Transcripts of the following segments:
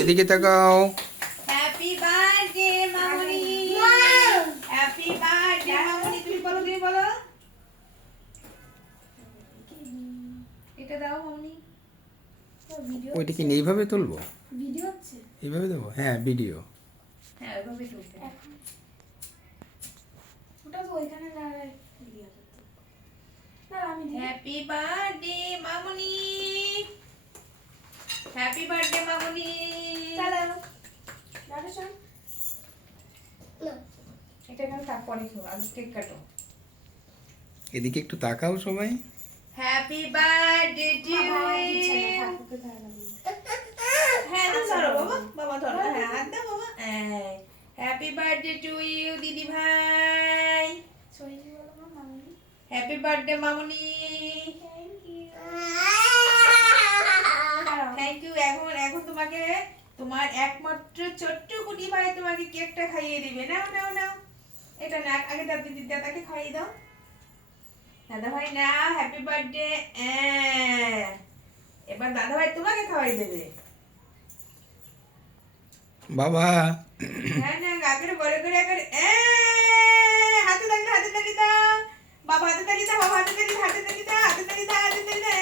এদিকে তাকাও। Happy birthday মামনি, happy birthday মামনি। তুমি বলো, তুমি বলো। এটা দাও মামনি। ওইটা কি এইভাবে তুলবো? ভিডিও হচ্ছে? এইভাবে দেবো? হ্যাঁ, ভিডিও। হ্যাঁ, ওইভাবে তুলতে। ওটা তো ওইখানে দাঁড়ায় ভিডিও করতে। না আমি দিই। হ্যাপি বার্থডে মামনি, হ্যাপি বার্থডে মামনি। চলো দাঁড়া শোন। এটা কেন তাক পরে খাও, আগে কেক কাটো। এদিকে একটু তাকাও সবাই। Happy birthday to you. হ্যাঁ তো ধরো বাবা, বাবা ধরো, হ্যাঁ হাত দাও বাবা। হ্যাপি বার্থডে টু ইউ দিদি ভাই। সরি বলো মা মামনি। হ্যাপি বার্থডে মামনি। Thank you. Thank you. এখন এখন তোমাকে তোমার একমাত্র ছোট্ট কুটি ভাই তোমাকে কেকটা খাইয়ে দিবে। নাও নাও নাও, এটা না, আগে দিদি দাদাকে খাইয়ে দাও। দাদা ভাই না, হ্যাপি বার্থডে। এবার দাদা ভাই তোমাকে খাওয়াই দেবে। বাবা। হ্যাঁ না, আগে বড় করে আগে হাতে তালি, হাতে তালি দাও বাবা, হাতে তালি দাও বাবা, হাতে তালি, হাতে তালি দাও, হাতে তালি দাও, হাতে তালি দাও।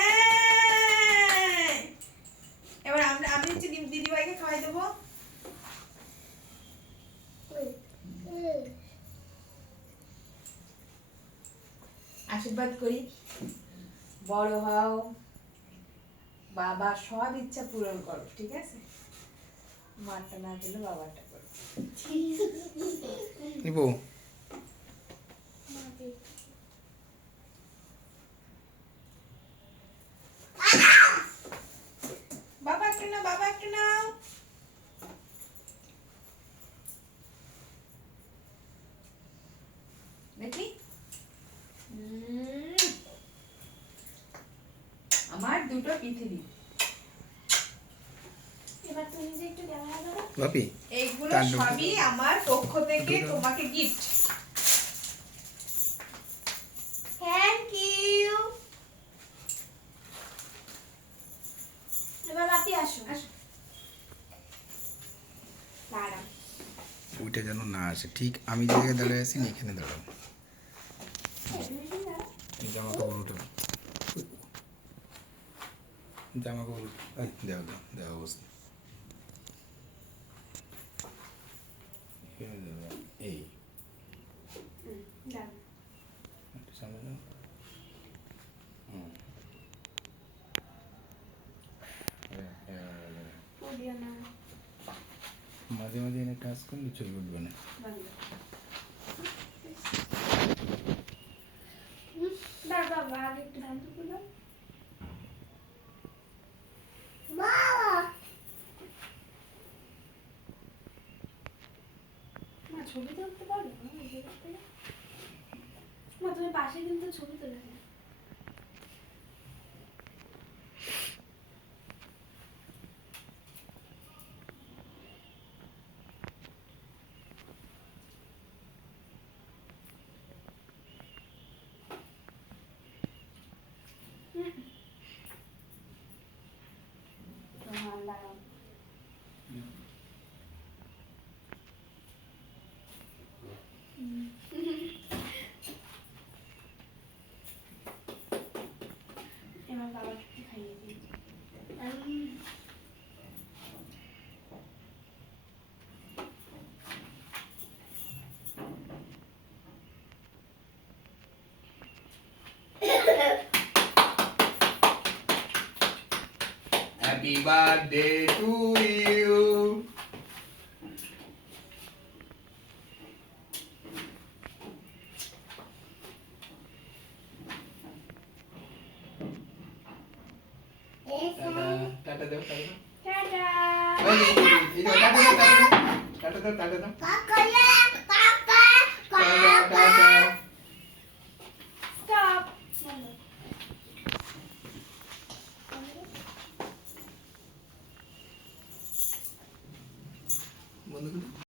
এবার আমি হচ্ছে দিদি ভাইকে খাওয়াই দেবো। আশীর্বাদ করি, বড় হও, বাবা সব ইচ্ছা পূরণ করো, ঠিক আছে? মারটা না দিলে বাবারটা করো। নিব। বাবা একটু নাও, বাবা একটু নাও। দেখি আমার দুটো পৃথিবী। এবার তুমি যে একটু ক্যামেরা ধরো। বাপি। এইগুলো তার দুটো সবই আমার পক্ষ থেকে দুটো। তোমাকে গিফট। Thank you. এবার আপনি আসো। আসো। দাঁড়াও। ওইটা যেন না আসে। ঠিক আমি যে জায়গায় দাঁড়িয়ে আছি না, এখানে দাঁড়াও। জামা কাপড় উঠো, জামা কাপড় দেওয়া দাও, দেওয়া অবস্থা। এই দাঁড়াও। একটু সামনে যাও। ওদিও না। মাঝে মাঝে এনে টাচ করলে ছবি উঠবে না। দাঁড়া বাবা, আগে একটু ধান টুকু দাও। মা ছবি তুলতে পারবে না এই জায়গা থেকে? মা তুমি পাশে কিন্তু ছবি তুলে না। তোমার দাঁড়াও। এবার বাবাকে খাইয়ে দিই। Happy birthday to you. Tata দাও, টাটা দাও। টাটা। এই যে, টাটা দাও, টাটা দাও, টাটা দাও, টাটা দাও।